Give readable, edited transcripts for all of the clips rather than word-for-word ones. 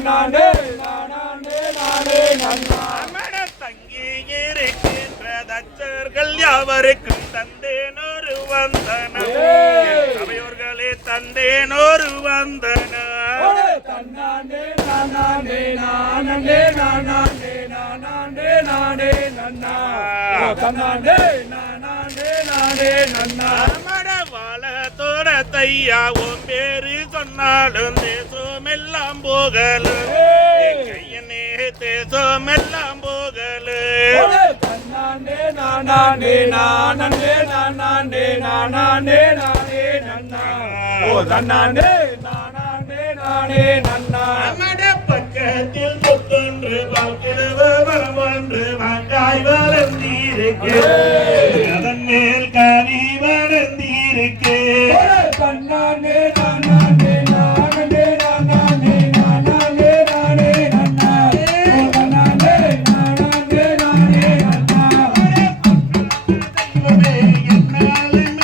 நன்னாண்டே நானாண்டே நானே நன்னா தங்கி இருக்கின்ற தச்சர்கள் யாவருக்கும் தந்தேனொரு வந்தனம் சபையோர்களே தந்தேனொரு வந்தனம் தன்னாண்டே நானாண்டே நானண்டே நானாண்டே நானாண்டே நானே நன்னா தன்னாண்டே நானாண்டே நானே நன்னா வாழத்தோட தையா உன் பேரு சொன்னாலும் தேசம் எல்லாம் போகலும் கையனே தேசம் எல்லாம் போகலும் தன்னாண்டே நானாண்டே நானண்டே நானாண்டே நானாண்டே நானே நன்னா ஓ தன்னாண்டே நானாண்டே நானே நன்னா பக்கத்தில் முத்தொன்று வாழ்கிறவரம் ஒன்று வாங்காய் வளர்ந்தீருக்கு அதன் மேல் கனி வளர்ந்தீருக்கு தன்னாண்டே நானாண்டே நானண்டே நானாண்டே நானாண்டே நானே நன்னா ஓ தன்னாண்டே நானாண்டே நானே நன்னா தெய்வமே என்னாலும்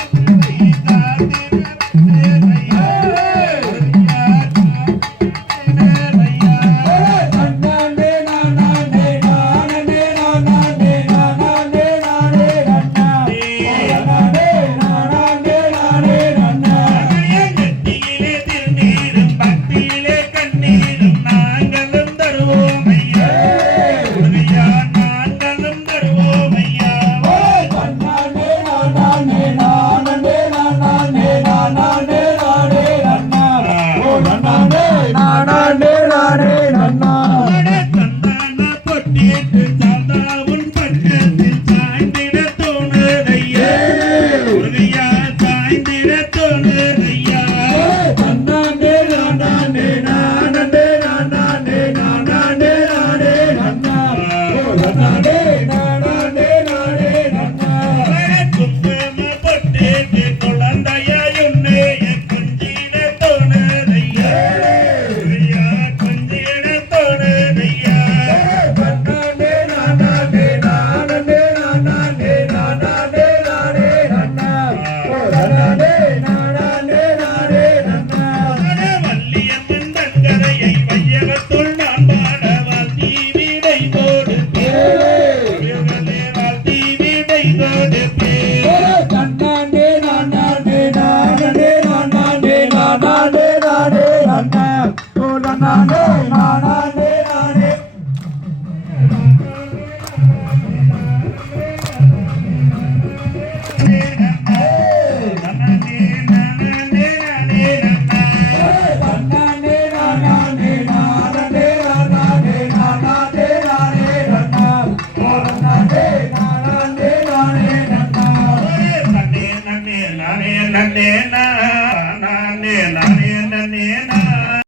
nane